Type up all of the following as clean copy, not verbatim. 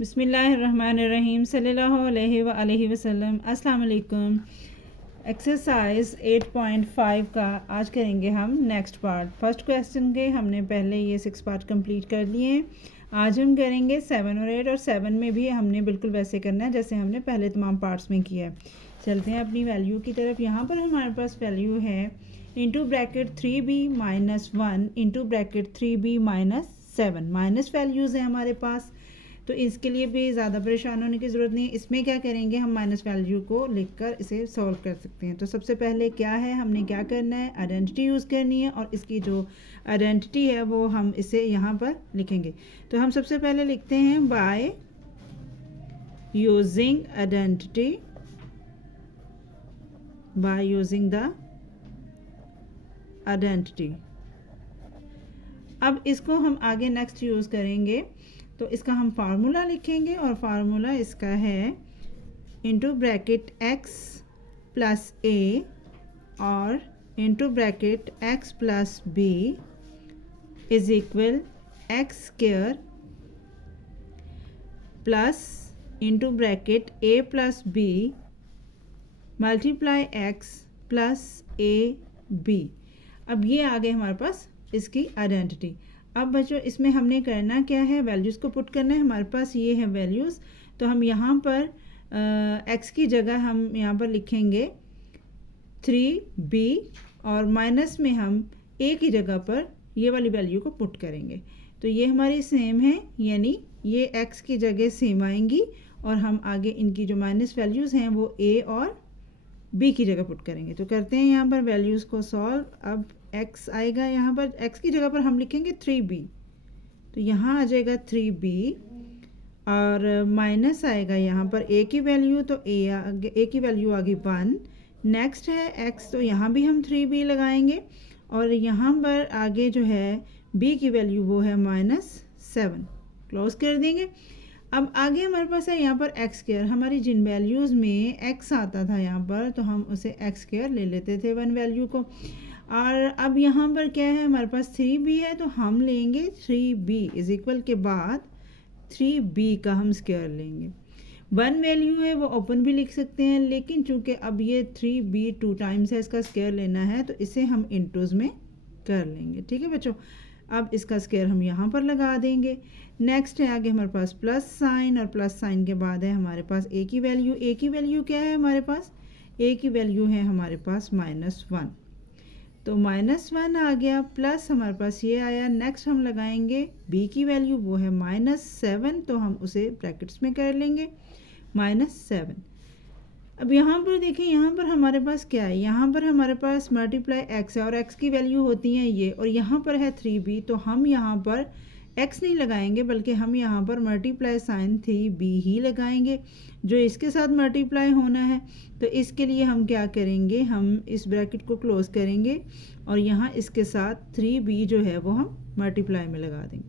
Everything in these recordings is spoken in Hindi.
बिस्मिल्लाहिर्रहमानिर्रहीम सल्लल्लाहु अलैहि वसल्लम। अस्सलाम वालेकुम। एक्सरसाइज 8.5 का आज करेंगे हम नेक्स्ट पार्ट। फर्स्ट क्वेश्चन के हमने पहले ये 6 पार्ट कंप्लीट कर लिए हैं। आज हम करेंगे 7 और 8, और 7 में भी हमने बिल्कुल वैसे करना है जैसे हमने पहले तमाम पार्ट्स में किया है। चलते हैं अपनी वैल्यू की तरफ। यहाँ पर हमारे पास वैल्यू है into bracket 3b minus 1 into bracket 3b minus 7। Minus values हैं हमारे पास, तो इसके लिए भी ज़्यादा परेशान होने की ज़रूरत नहीं है। इसमें क्या करेंगे, हम माइनस वैल्यू को लिखकर इसे सॉल्व कर सकते हैं। तो सबसे पहले क्या है, हमने क्या करना है, आइडेंटिटी यूज़ करनी है, और इसकी जो आइडेंटिटी है वो हम इसे यहाँ पर लिखेंगे। तो हम सबसे पहले लिखते हैं by using identity, bye using the identity. अब इसको हम आगे नेक्स्ट यूज़ करेंगे, तो इसका हम फार्मूला लिखेंगे, और फार्मूला इसका है into bracket x plus a और into bracket x plus b is equal x square plus into bracket a plus b multiply x plus a b। अब ये आ गए हमारे पास इसकी आइडेंटिटी। अब बच्चों इसमें हमने करना क्या है, वैल्यूज़ को पुट करना है। हमारे पास ये है वैल्यूज़, तो हम यहाँ पर x की जगह हम यहाँ पर लिखेंगे 3b, और माइनस में हम a की जगह पर ये वाली वैल्यू को पुट करेंगे। तो ये हमारी सेम है, यानी ये x की जगह सेम आएंगी, और हम आगे इनकी जो माइनस वैल्यूज़ हैं वो a और b की जगह पुट करेंगे। तो करते हैं यहाँ पर वैल्यूज़ को सॉल्व। अब x आएगा, यहाँ पर x की जगह पर हम लिखेंगे 3b, तो यहाँ आ जाएगा 3b, और माइनस आएगा यहाँ पर a की वैल्यू, तो a की वैल्यू आ गई 1। नेक्स्ट है x, तो यहाँ भी हम 3b लगाएंगे, और यहाँ पर आगे जो है b की वैल्यू वो है -7। क्लोज कर देंगे। अब आगे हमारे पास है यहाँ पर एक्स स्क्वायर। हमारी जिन वैल्यूज़ में x आता था यहाँ पर, तो हम उसे एक्स स्क्वायर ले लेते थे वन वैल्यू को। और अब यहाँ पर क्या है, हमारे पास 3b है, तो हम लेंगे 3b इज इक्वल के बाद 3b का हम स्क्वायर लेंगे। वन वैल्यू है वो ओपन भी लिख सकते हैं, लेकिन चूंकि अब ये 3b 2 टाइम्स है, इसका स्क्वायर लेना है, तो इसे हम इंटूज़ में कर लेंगे। ठीक है बच्चों, अब इसका स्क्वायर हम यहाँ पर लगा देंगे। नेक्स्ट है आगे हमारे पास प्लस साइन, और प्लस साइन के बाद है हमारे पास a की वैल्यू। a की वैल्यू क्या है हमारे पास, a की वैल्यू है हमारे पास -1, तो -1 आ गया, प्लस हमारे पास ये आया। नेक्स्ट हम लगाएंगे b की वैल्यू, वो है -7, तो हम उसे ब्रैकेट्स में कर लेंगे -7। अब यहाँ पर देखें, यहाँ पर हमारे पास क्या है, यहाँ पर हमारे पास मल्टीप्लाई x है, और x की वैल्यू होती है ये, और यहाँ पर है 3b, तो हम यहाँ पर x नहीं लगाएंगे, बल्कि हम यहाँ पर मल्टीप्लाई साइन 3b ही लगाएंगे, जो इसके साथ मल्टीप्लाई होना है। तो इसके लिए हम क्या करेंगे, हम इस ब्रैकेट को क्लोज करेंगे, और यहाँ इसके साथ 3b जो है वो हम मल्टीप्लाई में लगा देंगे।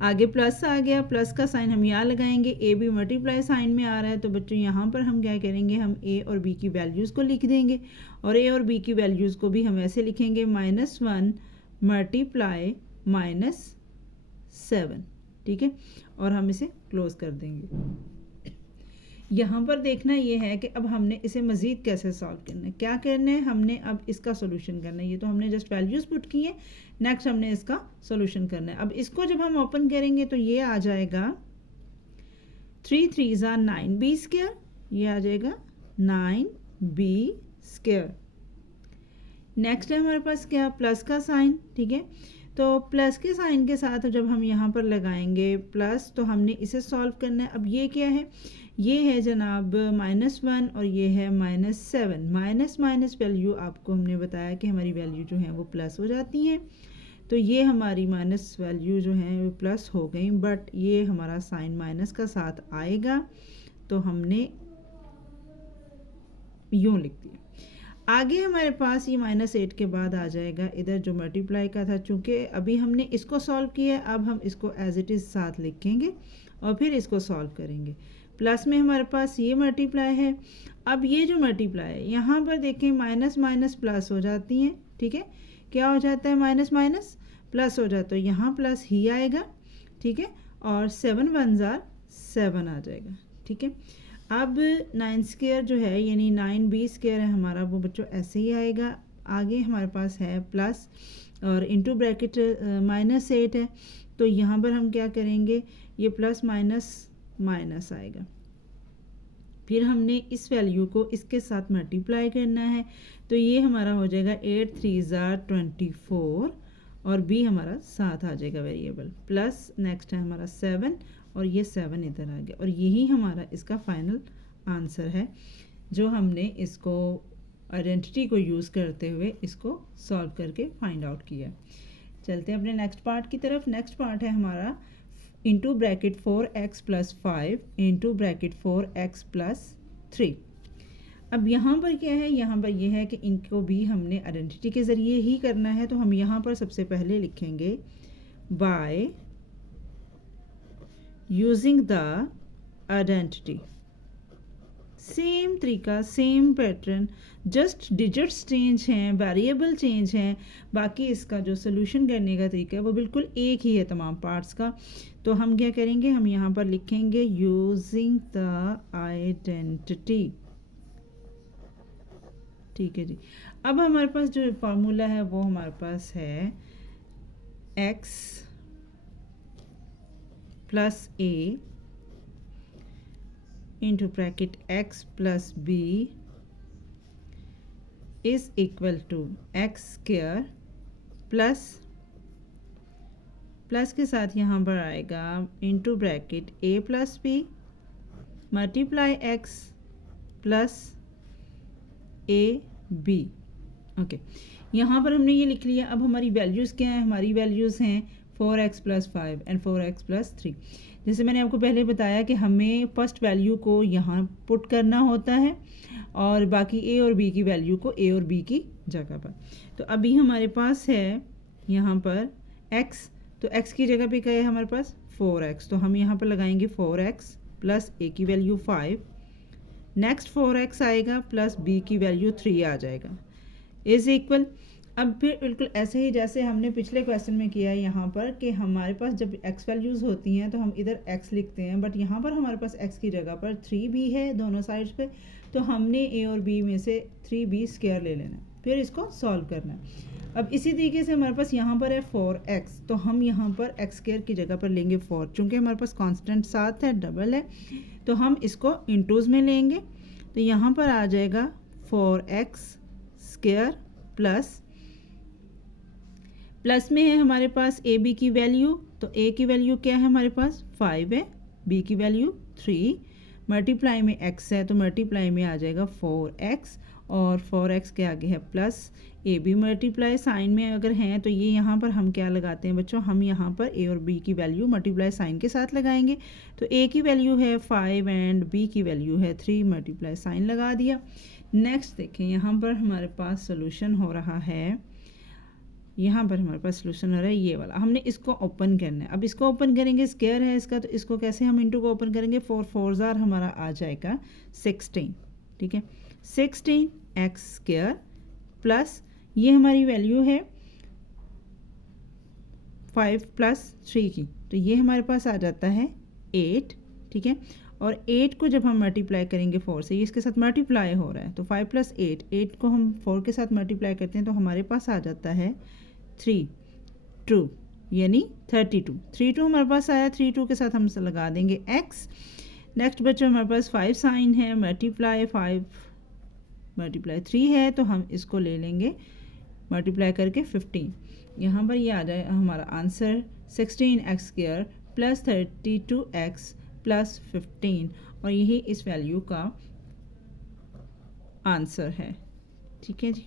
आगे प्लस आ गया, प्लस का साइन हम यहाँ लगाएंगे, ए भी मल्टीप्लाई साइन में आ रहा है, तो बच्चों यहाँ पर हम क्या करेंगे, हम ए और बी की वैल्यूज़ को लिख देंगे, और ए और बी की वैल्यूज़ को भी हम ऐसे लिखेंगे -1 मल्टीप्लाई -7। ठीक है, और हम इसे क्लोज कर देंगे। यहाँ पर देखना ये है कि अब हमने इसे मज़ीद कैसे सॉल्व करना है, क्या करना है, हमने अब इसका सोल्यूशन करना है। ये तो हमने जस्ट वैल्यूज़ पुट की हैं, नेक्स्ट हमने इसका सोल्यूशन करना है। अब इसको जब हम ओपन करेंगे तो ये आ जाएगा 3 3 ज़ा 9b स्क्वायर, ये आ जाएगा 9b स्क्वायर। नेक्स्ट है हमारे पास क्या, प्लस का साइन। ठीक है, तो प्लस के साइन के साथ जब हम यहाँ पर लगाएंगे प्लस, तो हमने इसे सॉल्व करना है। अब ये क्या है, ये है जनाब -1, और ये है -7। माइनस माइनस वैल्यू आपको हमने बताया कि हमारी वैल्यू जो है वो प्लस हो जाती हैं, तो ये हमारी माइनस वैल्यू जो है वो प्लस हो गई, बट ये हमारा साइन माइनस का साथ आएगा, तो हमने यूँ लिख दिया। आगे हमारे पास ये -8 के बाद आ जाएगा इधर जो मल्टीप्लाई का था, चूँकि अभी हमने इसको सॉल्व किया, अब हम इसको एज इट इज़ साथ लिखेंगे और फिर इसको सॉल्व करेंगे। प्लस में हमारे पास ये मल्टीप्लाई है। अब ये जो मल्टीप्लाई है, यहाँ पर देखें माइनस माइनस प्लस हो जाती हैं। ठीक है, क्या हो जाता है, माइनस माइनस प्लस हो जाता है, तो यहाँ प्लस ही आएगा। ठीक है, और 7 1 ज़ार 7 आ जाएगा। ठीक है, अब 9 स्क्वायर जो है यानी 9b स्क्वायर है हमारा, वो बच्चों ऐसे ही आएगा। आगे हमारे पास है प्लस और इनटू ब्रैकेट -8 है, तो यहाँ पर हम क्या करेंगे, ये प्लस माइनस माइनस आएगा। फिर हमने इस वैल्यू को इसके साथ मल्टीप्लाई करना है, तो ये हमारा हो जाएगा 8 3 ज़ार 24 और b हमारा साथ आ जाएगा वेरिएबल, प्लस नेक्स्ट है हमारा 7 और ये 7 इधर आ गया, और यही हमारा इसका फाइनल आंसर है जो हमने इसको आइडेंटिटी को यूज़ करते हुए इसको सॉल्व करके फाइंड आउट किया। चलते हैं अपने नेक्स्ट पार्ट की तरफ। नेक्स्ट पार्ट है हमारा into bracket 4x + 5 into bracket 4x + 3। अब यहाँ पर क्या है, यहाँ पर यह है कि इनको भी हमने आइडेंटिटी के ज़रिए ही करना है, तो हम यहाँ पर सबसे पहले लिखेंगे by using the identity. Same तरीका, same pattern, just digits change हैं, वेरिएबल चेंज हैं, बाकी इसका जो सोल्यूशन करने का तरीका है वो बिल्कुल एक ही है तमाम पार्ट्स का। तो हम क्या करेंगे, हम यहाँ पर लिखेंगे यूजिंग द आइडेंटिटी। ठीक है जी। अब हमारे पास जो फार्मूला है वो हमारे पास है x + a into bracket x + b is equal to x² plus के साथ यहाँ पर आएगा into bracket a + b multiply x plus ab। Okay, यहाँ पर हमने ये लिख लिया। अब हमारी वैल्यूज़ क्या हैं, हमारी वैल्यूज़ हैं 4x + 5 एंड 4x + 3। जैसे मैंने आपको पहले बताया कि हमें फर्स्ट वैल्यू को यहाँ पुट करना होता है और बाकी a और b की वैल्यू को a और b की जगह पर। तो अभी हमारे पास है यहाँ पर x, तो x की जगह पे क्या है हमारे पास 4x, तो हम यहाँ पर लगाएंगे 4x प्लस a की वैल्यू 5, नेक्स्ट 4x आएगा प्लस b की वैल्यू 3 आ जाएगा, इज इक्वल। अब फिर बिल्कुल ऐसे ही जैसे हमने पिछले क्वेश्चन में किया है यहाँ पर कि हमारे पास जब x वैल्यूज़ होती हैं तो हम इधर x लिखते हैं, बट यहाँ पर हमारे पास x की जगह पर 3 भी है दोनों साइड्स पे, तो हमने a और b में से 3b स्क्वायर ले लेना है, फिर इसको सॉल्व करना है। अब इसी तरीके से हमारे पास यहाँ पर है 4x, तो हम यहाँ पर x² की जगह पर लेंगे 4, चूँकि हमारे पास कांस्टेंट साथ है, डबल है, तो हम इसको इंटूज़ में लेंगे, तो यहाँ पर आ जाएगा 4x² प्लस में है हमारे पास ए बी की वैल्यू, तो a की वैल्यू क्या है हमारे पास 5 है, b की वैल्यू 3, मल्टीप्लाई में x है तो मल्टीप्लाई में आ जाएगा 4x और 4x के आगे है plus a b multiply sign में अगर हैं तो ये यहाँ पर हम क्या लगाते हैं बच्चों, हम यहाँ पर a और b की वैल्यू मल्टीप्लाई साइन के साथ लगाएंगे। तो a की वैल्यू है 5 एंड b की वैल्यू है 3, मल्टीप्लाई साइन लगा दिया। नेक्स्ट देखें, यहाँ पर हमारे पास सोल्यूशन हो रहा है, यहाँ पर हमारे पास सोल्यूशन हो रहा है ये वाला, हमने इसको ओपन करना है। अब इसको ओपन करेंगे, स्क्वायर है इसका, तो इसको कैसे हम इंटू को ओपन करेंगे, 4 4 ज़ार हमारा आ जाएगा 16। ठीक है, 16x² प्लस ये हमारी वैल्यू है 5 + 3 की, तो ये हमारे पास आ जाता है 8। ठीक है, और 8 को जब हम मल्टीप्लाई करेंगे 4 से, ये इसके साथ मल्टीप्लाई हो रहा है, तो 5 + 8, 8 को हम 4 के साथ मल्टीप्लाई करते हैं तो हमारे पास आ जाता है 3 2 यानी 32। 3 2 हमारे पास आया, 3 2 के साथ हम लगा देंगे x। नेक्स्ट बच्चों हमारे पास 5 साइन है, मल्टीप्लाई 5 मल्टीप्लाई 3 है, तो हम इसको ले लेंगे मल्टीप्लाई करके 15। यहाँ पर ये आ जाए हमारा answer 16x² plus 32x plus 15, और यही इस वैल्यू का आंसर है। ठीक है जी।